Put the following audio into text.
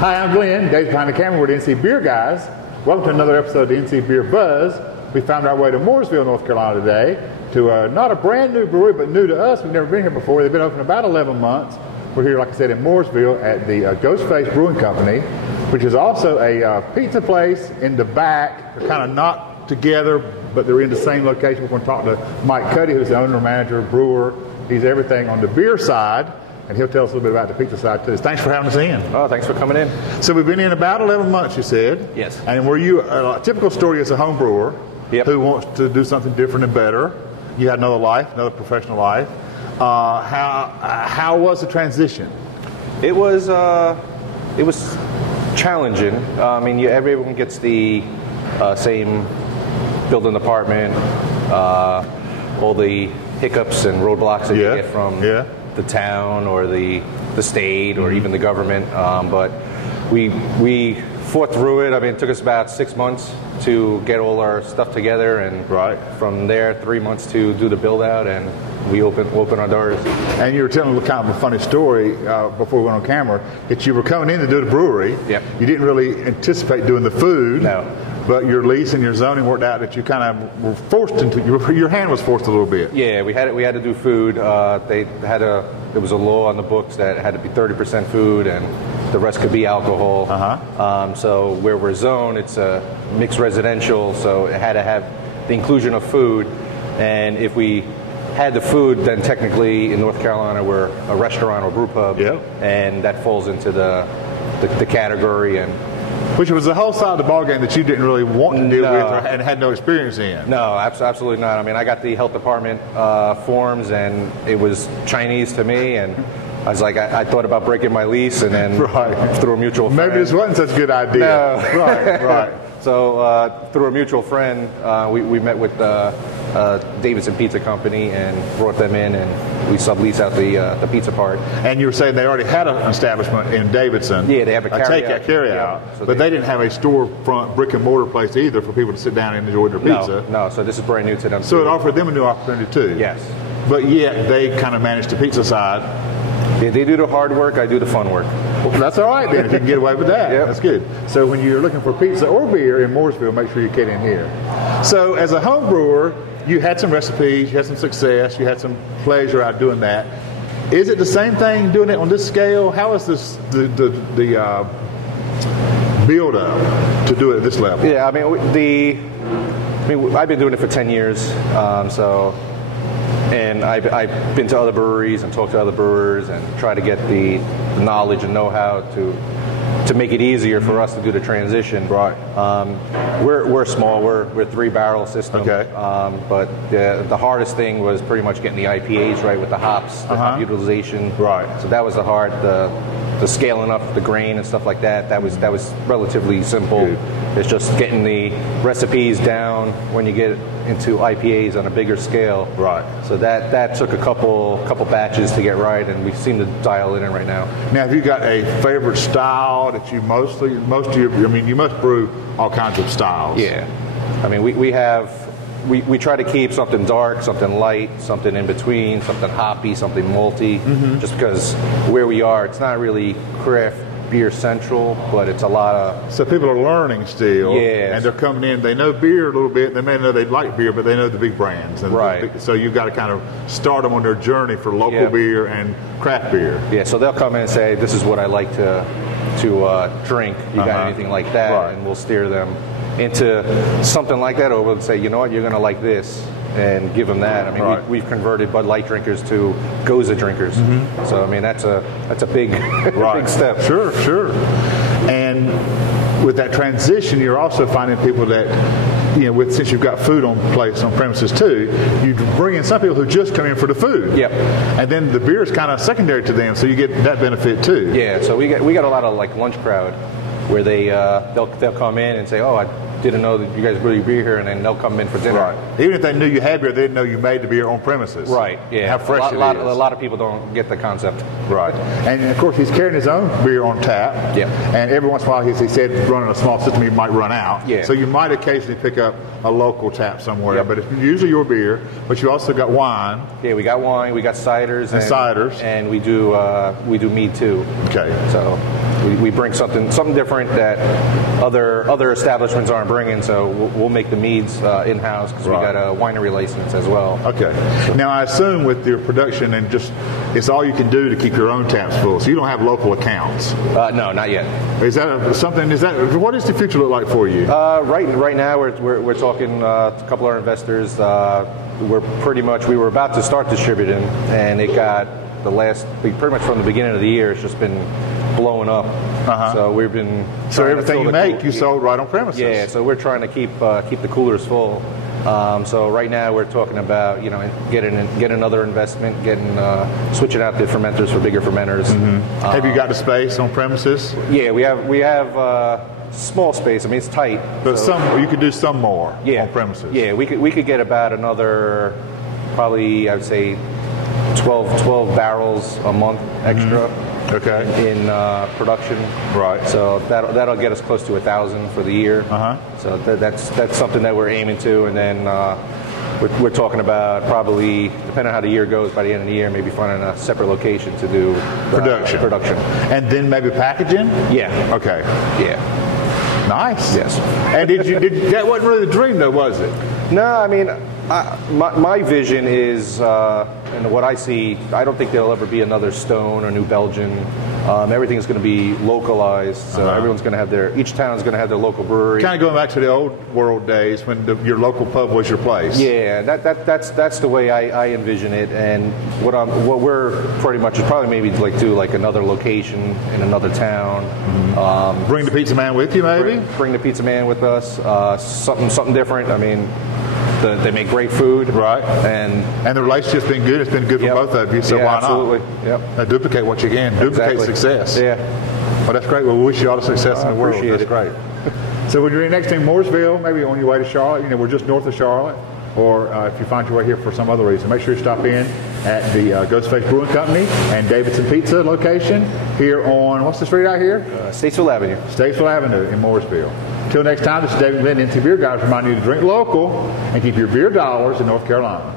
Hi, I'm Glenn. Dave's behind the camera. We're the NC Beer Guys. Welcome to another episode of the NC Beer Buzz. We found our way to Mooresville, North Carolina today to not a brand new brewery, but new to us. We've never been here before. They've been open about 11 months. We're here, like I said, in Mooresville at the Ghostface Brewing Company, which is also a pizza place in the back. They're kind of not together, but they're in the same location. We're going to talk to Mike Cuddy, who's the owner, manager, brewer. He's everything on the beer side. And he'll tell us a little bit about the pizza side too. Thanks for having us in. Oh, thanks for coming in. So we've been in about 11 months, you said. Yes. And were you a typical story as a home brewer who wants to do something different and better? You had another life, another professional life. How was the transition? It was challenging. I mean, everyone gets the same building apartment, all the hiccups and roadblocks that you get from the town or the state or even the government, but we fought through it. I mean, it took us about 6 months to get all our stuff together, and from there 3 months to do the build out, and we opened our doors. And you were telling kind of a funny story before we went on camera that you were coming in to do the brewery. Yep. You didn't really anticipate doing the food. No. But your lease and your zoning worked out that you kind of were forced into, your hand was forced a little bit. Yeah, we had to do food. There was a law on the books that it had to be 30% food and the rest could be alcohol. So where we're zoned, it's a mixed residential, so it had to have the inclusion of food. And if we had the food, then technically in North Carolina we're a restaurant or brew pub, and that falls into the category. And which was the whole side of the ballgame that you didn't really want to deal with and had no experience in. No, absolutely not. I mean, I got the health department forms, and it was Chinese to me, and I was like, I thought about breaking my lease, and then through a mutual friend. Maybe this wasn't such a good idea. No. Right. So through a mutual friend, we met with Davidson Pizza Company and brought them in, and we sublease out the pizza part. And you were saying they already had an establishment in Davidson. Yeah, they have a carry out. So but they didn't have a storefront brick and mortar place either for people to sit down and enjoy their pizza. No, so this is brand new to them. So it offered them a new opportunity too. Yes. But yet they kind of managed the pizza side. Yeah, they do the hard work, I do the fun work. Well, that's all right then, if you can get away with that. That's good. So when you're looking for pizza or beer in Mooresville, make sure you get in here. So as a home brewer, you had some recipes, you had some success, you had some pleasure out doing that. Is it the same thing doing it on this scale? How is this the build up to do it at this level? Yeah, I mean, I've been doing it for 10 years, and I've been to other breweries and talked to other brewers and try to get the knowledge and know-how to make it easier for us to do the transition. Right. We're small. We're 3-barrel system. Okay. But the hardest thing was pretty much getting the IPAs right with the hops, the hop utilization. Right. So that was the scaling up the grain and stuff like that. That was relatively simple. Good. It's just getting the recipes down when you get into IPAs on a bigger scale. Right. So that took a couple batches to get right, and we seem to dial it in right now. Now, have you got a favorite style that you you must brew all kinds of styles. Yeah. I mean, we try to keep something dark, something light, something in between, something hoppy, something malty, just because where we are, it's not really craft beer central, but it's a lot of... So people are learning still, and they're coming in, they know beer a little bit, they may know they like beer, but they know the big brands. And so you've got to kind of start them on their journey for local beer and craft beer. Yeah, so they'll come in and say, this is what I like to drink, you got anything like that, and we'll steer them into something like that, or we'll say, you know what, you're going to like this, and give them that. I mean, we've converted Bud Light drinkers to Goza drinkers. So I mean, that's a big big step. Sure. And with that transition, you're also finding people that, since you've got food on premises too, you bring in some people who just come in for the food. Yep. And then the beer is kind of secondary to them, so you get that benefit too. Yeah. So we got a lot of like lunch crowd where they'll come in and say, oh, I didn't know that you guys really beer here, and then they'll come in for dinner. Right. Even if they knew you had beer, they didn't know you made the beer on premises. Right. Yeah. How fresh a lot of people don't get the concept. Right. And of course, he's carrying his own beer on tap. Yeah. And every once in a while, he said, running a small system, he might run out. Yeah. So you might occasionally pick up a local tap somewhere. Yep. But it's usually your beer. But you also got wine. Yeah, we got wine. We got ciders. And we do mead too. Okay. So. we bring something different that other establishments aren't bringing. So we'll make the meads in-house because we got a winery license as well. Okay. Now I assume with your production and just it's all you can do to keep your own taps full. So you don't have local accounts. No, not yet. Is that something? What does the future look like for you? Right now we're talking a couple of our investors. We were about to start distributing, and it got pretty much from the beginning of the year. It's just been blowing up. So we've been. So everything you make, you sold right on premises. Yeah. So we're trying to keep the coolers full. So right now we're talking about getting another investment, switching out the fermenters for bigger fermenters. Have you got the space on premises? Yeah, we have small space. I mean, it's tight. But you could do some more on premises. Yeah, we could get about another, probably I would say 12 barrels a month extra. Okay. In production. Right. So that'll get us close to 1,000 for the year. So that's something that we're aiming to, and then we're talking about probably, depending on how the year goes, by the end of the year, maybe finding a separate location to do production. And then maybe packaging. Yeah. Okay. Yeah. Nice. Yes. And that wasn't really the dream, though, was it? No, I mean, my vision is, and what I see, I don't think there'll ever be another Stone or New Belgium. Everything's going to be localized, so everyone's going to have each town's going to have their local brewery. Kind of going back to the old world days when your local pub was your place. Yeah, that's the way I envision it, and what we're pretty much is probably maybe do another location in another town. Bring the pizza man with you, maybe. Bring the pizza man with us. Something different. I mean. They make great food, right? And the relationship's been good. It's been good for both of you. So why absolutely. not? Yep. Duplicate what you can. Duplicate success. Yeah. Well, that's great. Well, we wish you all the success in the world. Appreciate That's great. So when you're next in Mooresville, maybe on your way to Charlotte, we're just north of Charlotte, or if you find your way here for some other reason, make sure you stop in at the Ghostface Brewing Company and Davidson Pizza location here on, what's the street out here? Statesville Avenue. Statesville Avenue in Mooresville. Till next time, this is David Glenn, NC Beer Guys, reminding you to drink local and keep your beer dollars in North Carolina.